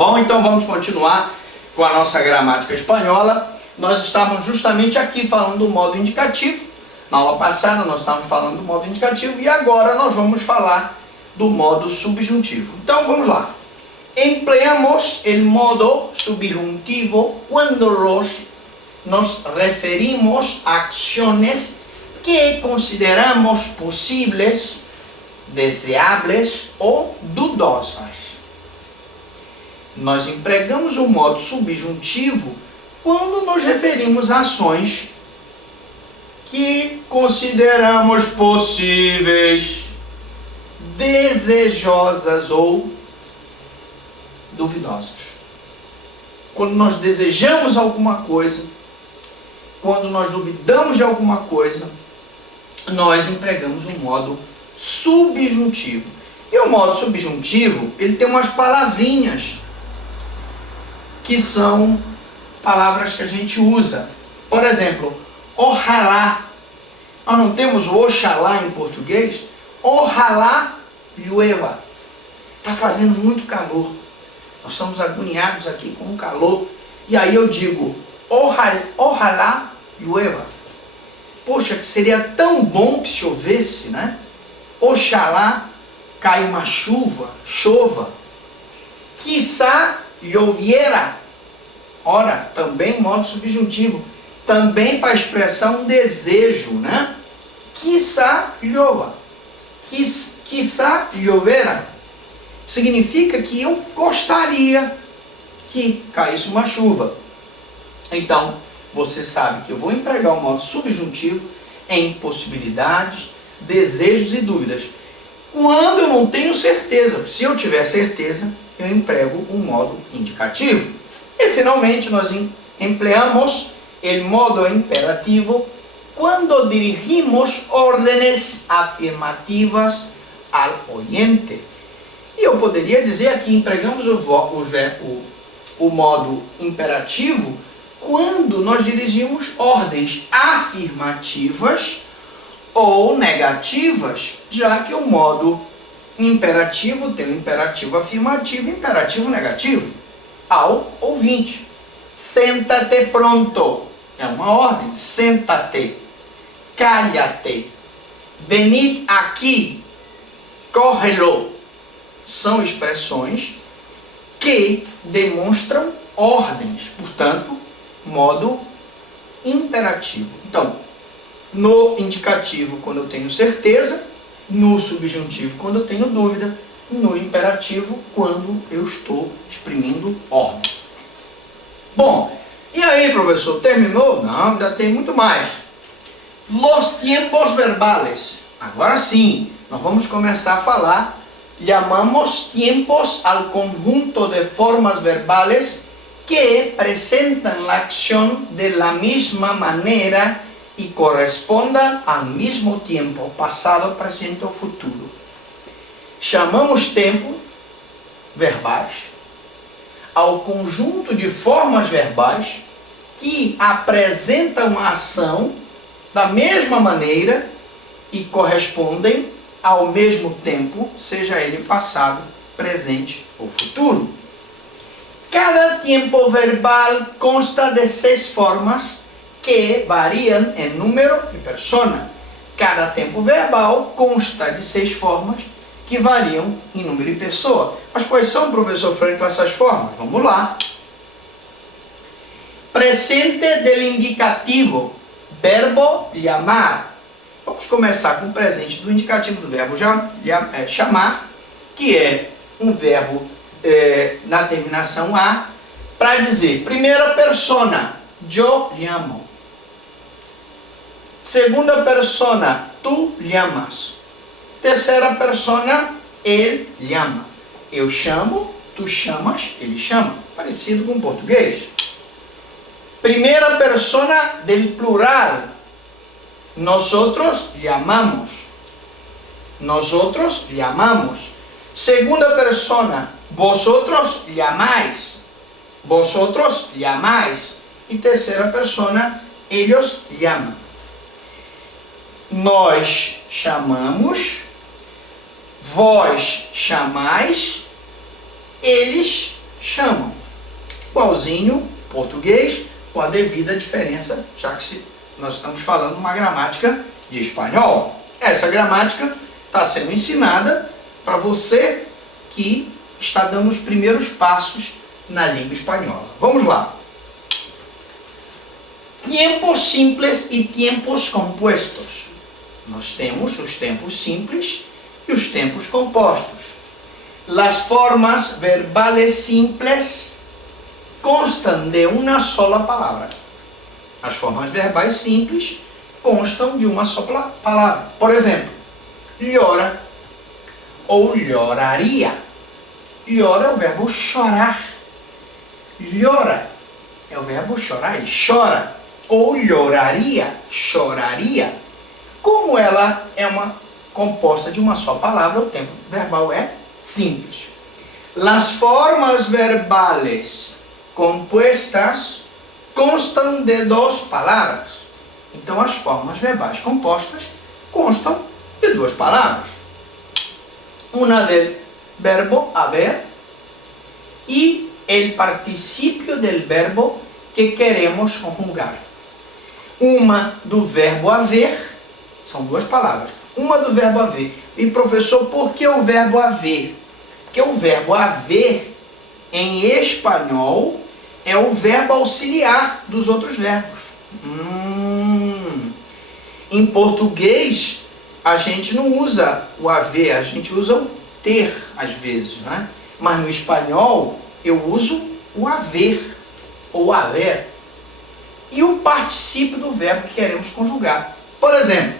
Bom, então vamos continuar com a nossa gramática espanhola. Nós estávamos justamente aqui falando do modo indicativo. Na aula passada nós estávamos falando do modo indicativo e agora nós vamos falar do modo subjuntivo. Então vamos lá. Empleamos el modo subjuntivo cuando nos referimos a acciones que consideramos posibles, deseáveis ou dudosas. Nós empregamos o modo subjuntivo quando nos referimos a ações que consideramos possíveis, desejosas ou duvidosas. Quando nós desejamos alguma coisa, quando nós duvidamos de alguma coisa, nós empregamos o modo subjuntivo. E o modo subjuntivo, ele tem umas palavrinhas que são palavras que a gente usa. Por exemplo, ojalá. Nós não temos o oxalá em português? Ojalá llueva. Está fazendo muito calor. Nós estamos agoniados aqui com o calor. E aí eu digo, ojalá llueva. Poxa, que seria tão bom que chovesse, né? Oxalá cai uma chova. Quizá lloviera. Ora, também modo subjuntivo. Também para expressar um desejo, né? Quizá llueva. Quizá llovera. Significa que eu gostaria que caísse uma chuva. Então, você sabe que eu vou empregar o modo subjuntivo em possibilidades, desejos e dúvidas. Quando eu não tenho certeza, se eu tiver certeza, eu emprego o modo indicativo. E finalmente nós empleamos o modo imperativo quando dirigimos órdenes afirmativas ao oyente. E eu poderia dizer aqui, empregamos o modo imperativo quando nós dirigimos ordens afirmativas ou negativas, já que o modo imperativo tem o imperativo afirmativo e o imperativo negativo. Ao ouvinte. Senta-te pronto. É uma ordem. Senta-te. Cállate. Venid aqui. Cógelo. São expressões que demonstram ordens. Portanto, modo imperativo. Então, no indicativo, quando eu tenho certeza. No subjuntivo, quando eu tenho dúvida. No imperativo, quando eu estou exprimindo ordem. Bom, e aí, professor, terminou? Não, ainda tem muito mais. Los tiempos verbales. Agora sim, nós vamos começar a falar. Llamamos tiempos al conjunto de formas verbales que presentan la acción de la misma manera y correspondan al mismo tiempo, pasado, presente ou futuro. Chamamos tempos verbais ao conjunto de formas verbais que apresentam a ação da mesma maneira e correspondem ao mesmo tempo, seja ele passado, presente ou futuro. Cada tempo verbal consta de 6 formas que variam em número e persona. Cada tempo verbal consta de 6 formas que variam em número e pessoa. Mas quais são, professor Franklin, essas formas? Vamos lá. Presente del indicativo, verbo llamar. Vamos começar com o presente do indicativo do verbo chamar, que é um verbo na terminação a, para dizer, primeira persona, yo llamo. Segunda persona, tú llamas. Terceira persona, ele llama. Eu chamo, tu chamas, ele chama. Parecido com o português. Primeira persona del plural. Nosotros llamamos. Nosotros llamamos. Segunda persona, vosotros llamáis. Vosotros llamáis. E terceira persona, ellos llaman. Nós chamamos. Vós chamais, eles chamam. Igualzinho português, com a devida diferença, já que nós estamos falando uma gramática de espanhol. Essa gramática está sendo ensinada para você que está dando os primeiros passos na língua espanhola. Vamos lá. Tiempos simples e tiempos compostos. Nós temos os tempos simples e os tempos compostos. Las formas verbales simples constam de uma sola palavra. As formas verbais simples constam de uma só palavra. Por exemplo, llora ou lloraria. Llora é o verbo chorar. Llora é o verbo chorar, ele chora. Ou lloraria, choraria. Como ela é composta de uma só palavra, o tempo verbal é simples. Las formas verbales compuestas constam de duas palavras. Então, as formas verbais compostas constam de duas palavras. Una del verbo haber e el participio del verbo que queremos conjugar. Uma do verbo haver, são duas palavras. Uma do verbo haver. E professor, por que o verbo haver? Porque o verbo haver, em espanhol, é o verbo auxiliar dos outros verbos. Em português, a gente não usa o haver, a gente usa o ter, às vezes, né? Mas no espanhol, eu uso o haver, ou haver, e o particípio do verbo que queremos conjugar. Por exemplo,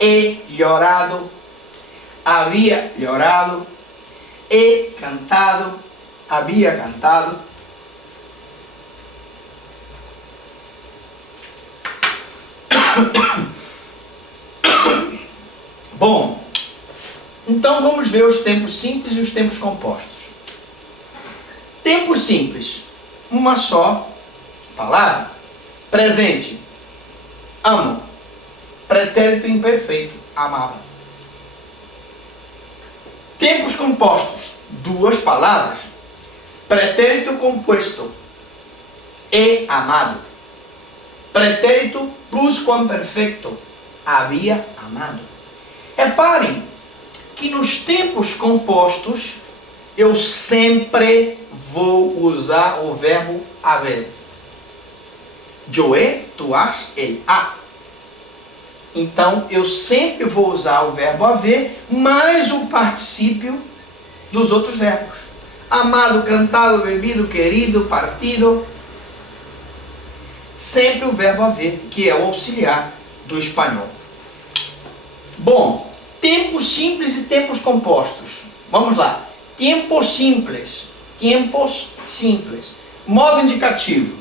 he llorado, havia llorado, he cantado, havia cantado. Bom, então vamos ver os tempos simples e os tempos compostos. Tempo simples, uma só palavra. Presente, amo. Pretérito imperfeito, amava. Tempos compostos, duas palavras. Pretérito composto, he amado. Pretérito pluscuamperfecto, havia amado. Reparem que nos tempos compostos eu sempre vou usar o verbo haver. Yo he, tu has, ele há. Então eu sempre vou usar o verbo haver mais o particípio dos outros verbos. Amado, cantado, bebido, querido, partido. Sempre o verbo haver, que é o auxiliar do espanhol. Bom, tempos simples e tempos compostos. Vamos lá. Tempos simples. Tempos simples. Modo indicativo.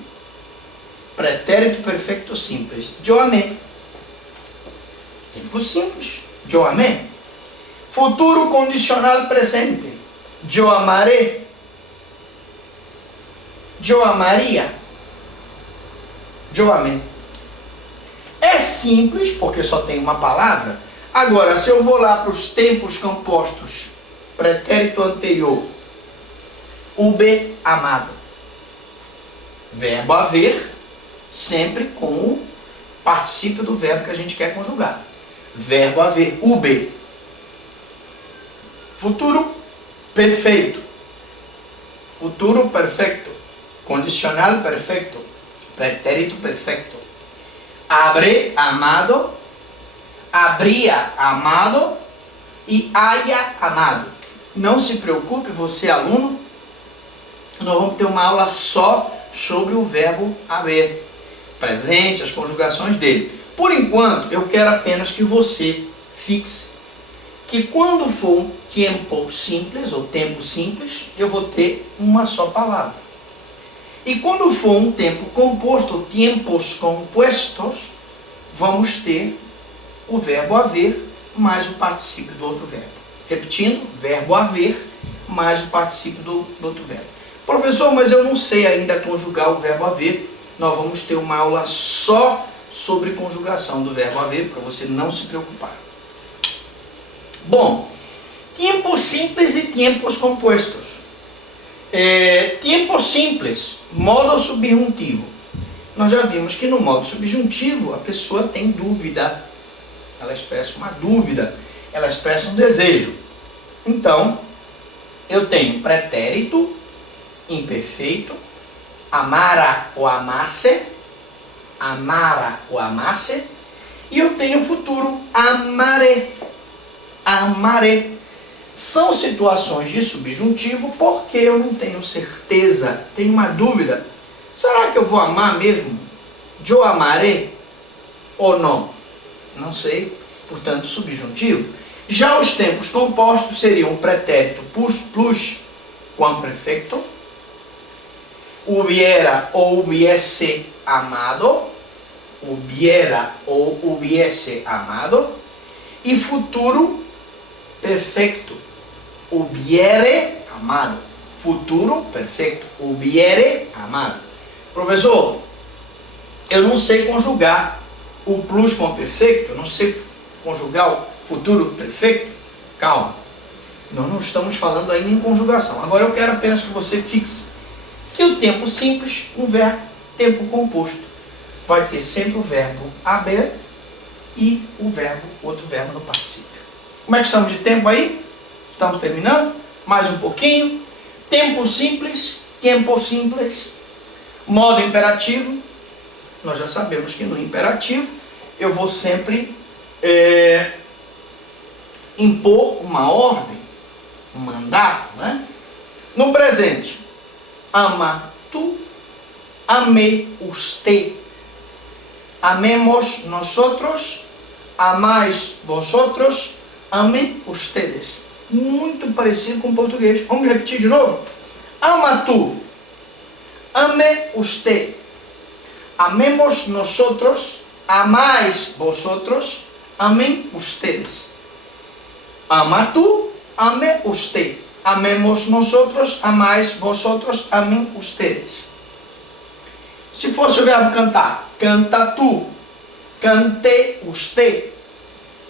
Pretérito perfeito simples. Yo amé. Tempo simples. Yo amé. Futuro condicional presente. Yo amaré. Yo amaria. Yo amé. É simples, porque só tem uma palavra. Agora, se eu vou lá para os tempos compostos, pretérito anterior, ube amado. Verbo haver, sempre com o particípio do verbo que a gente quer conjugar. Verbo haver, ube. Futuro perfeito. Futuro perfeito. Condicional perfeito. Pretérito perfeito. Abre, amado. Abria, amado. E haya, amado. Não se preocupe, você aluno. Nós vamos ter uma aula só sobre o verbo haver. Presente, as conjugações dele. Por enquanto, eu quero apenas que você fixe que quando for um tempo simples, ou tempo simples, eu vou ter uma só palavra. E quando for um tempo composto, ou tempos compostos, vamos ter o verbo haver mais o particípio do outro verbo. Repetindo, verbo haver mais o particípio do outro verbo. Professor, mas eu não sei ainda conjugar o verbo haver. Nós vamos ter uma aula só sobre conjugação do verbo haver, para você não se preocupar. Bom, tempos simples e tempos compostos. Tempo simples, modo subjuntivo. Nós já vimos que no modo subjuntivo a pessoa tem dúvida, ela expressa uma dúvida, ela expressa um desejo. Então, eu tenho pretérito imperfeito, amara ou amasse, e eu tenho futuro, amaré, amaré. São situações de subjuntivo porque eu não tenho certeza, tenho uma dúvida. Será que eu vou amar mesmo? Eu amaré ou não? Não sei, portanto, subjuntivo. Já os tempos compostos seriam o pretérito plus pluperfecto, hubiera ou hubiese amado, hubiera ou hubiese amado, e futuro perfeito, hubiere amado. Futuro perfeito, hubiere amado. Professor, eu não sei conjugar o plus com o perfeito, eu não sei conjugar o futuro perfeito. Calma, nós não estamos falando ainda em conjugação. Agora eu quero apenas que você fixe que o tempo simples, um verbo, tempo composto, vai ter sempre o verbo haber e o verbo, outro verbo no particípio. Como é que estamos de tempo aí? Estamos terminando? Mais um pouquinho. Tempo simples, modo imperativo. Nós já sabemos que no imperativo eu vou sempre impor uma ordem, um mandato, né? No presente, ama tu, ame usted, amemos nosotros, amais vosotros, amem ustedes. Muito parecido com o português. Vamos repetir de novo? Ama tu, ame usted, amemos nosotros, amais vosotros, amem ustedes. Ama tu, ame usted, amemos nosotros, amais vosotros, amem ustedes. Se fosse o verbo cantar, canta tu, cante usted,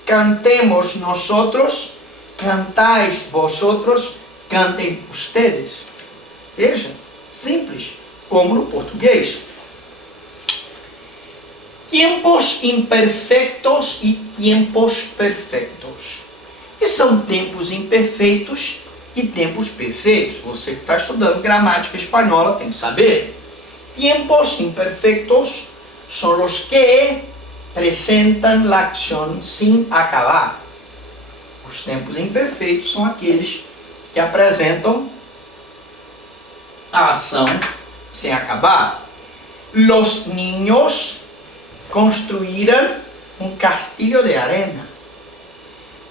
cantemos nosotros, cantais vosotros, cantem ustedes. Veja, simples, como no português. Tempos imperfeitos e tempos perfeitos. E são tempos imperfeitos e tempos perfeitos. Você que está estudando gramática espanhola tem que saber. Tempos imperfeitos são os que apresentam a ação sem acabar. Os tempos imperfeitos são aqueles que apresentam a ação sem acabar. Los niños construíram um castillo de arena.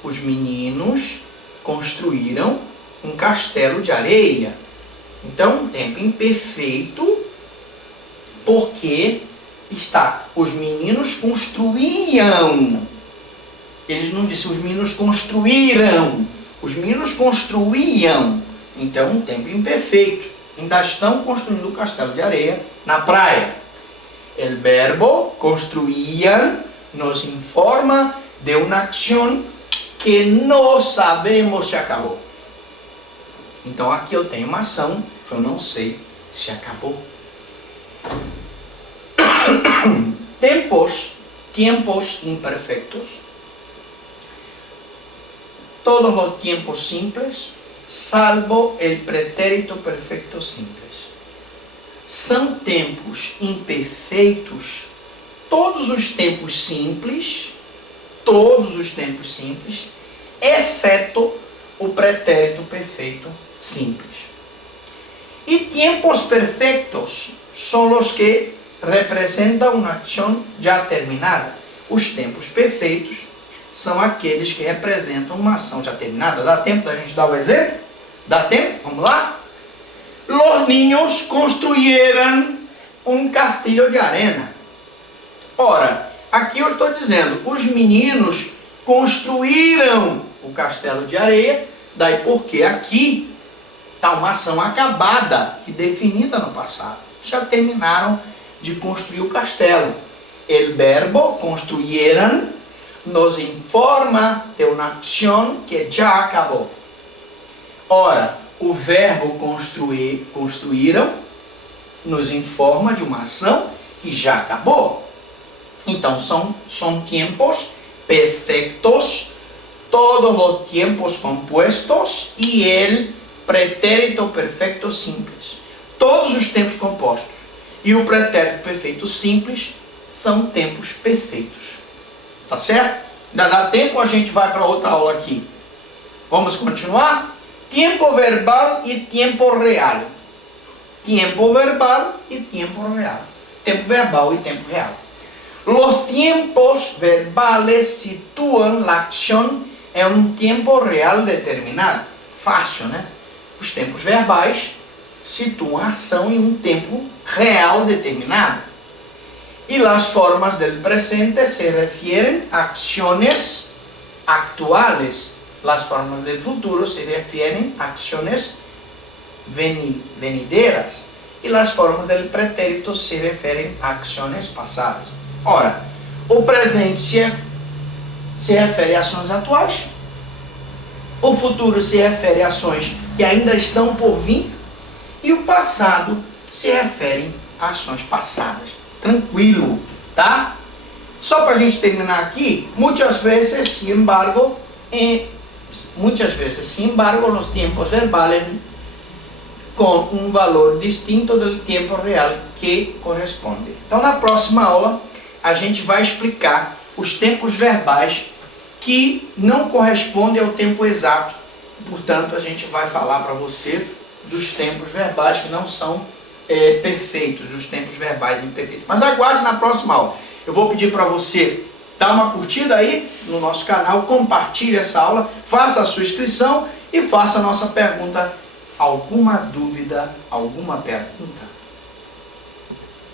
Os meninos construíram um castelo de areia. Então, tempo imperfeito, porque está, os meninos construíam. Eles não disseram, os meninos construíram. Os meninos construíam. Então, um tempo imperfeito. Ainda estão construindo o castelo de areia na praia. El verbo construían nos informa de uma ação que não sabemos se acabou. Então aqui eu tenho uma ação que eu não sei se acabou. Tempos imperfeitos. Todos os tempos simples, salvo el pretérito perfeito simples. São tempos imperfeitos, todos os tempos simples, exceto o pretérito perfeito simples. E tempos perfeitos são os que representam uma ação já terminada. Os tempos perfeitos são aqueles que representam uma ação já terminada. Dá tempo da gente dar o exemplo? Dá tempo? Vamos lá? Los niños construyeron um castillo de arena. Ora, aqui eu estou dizendo, os meninos construíram o castelo de areia, daí porque aqui está uma ação acabada e definida no passado. Já terminaram de construir o castelo. El verbo construyeron nos informa de uma ação que já acabou. Ora, o verbo construíram nos informa de uma ação que já acabou. Então, são tempos perfectos, todos os tempos compostos e el pretérito perfeito simples. Todos os tempos compostos e o pretérito perfeito simples são tempos perfeitos. Tá certo? Ainda dá tempo, a gente vai para outra aula aqui. Vamos continuar? Tempo verbal e tempo real. Tempo verbal e tempo real. Tempo verbal e tempo real. Los tiempos verbales sitúan la acción en un tiempo real determinado. Fácil, né? Os tempos verbais situam a ação em um tempo real determinado. Y las formas del presente se refieren a acciones actuales. Las formas del futuro se refieren a acciones venideras. Y las formas del pretérito se refieren a acciones pasadas. Ora, o presente se refere a ações atuais. O futuro se refere a ações que ainda estão por vir. E o passado se refere a ações passadas. Tranquilo, tá? Só para a gente terminar aqui, muitas vezes, sin embargo, los tiempos verbales com um valor distinto do tempo real que corresponde. Então, na próxima aula, a gente vai explicar os tempos verbais que não correspondem ao tempo exato. Portanto, a gente vai falar para você dos tempos verbais que não são perfeitos, dos tempos verbais imperfeitos. Mas aguarde na próxima aula. Eu vou pedir para você dar uma curtida aí no nosso canal, compartilhe essa aula, faça a sua inscrição e faça a nossa pergunta. Alguma dúvida, alguma pergunta?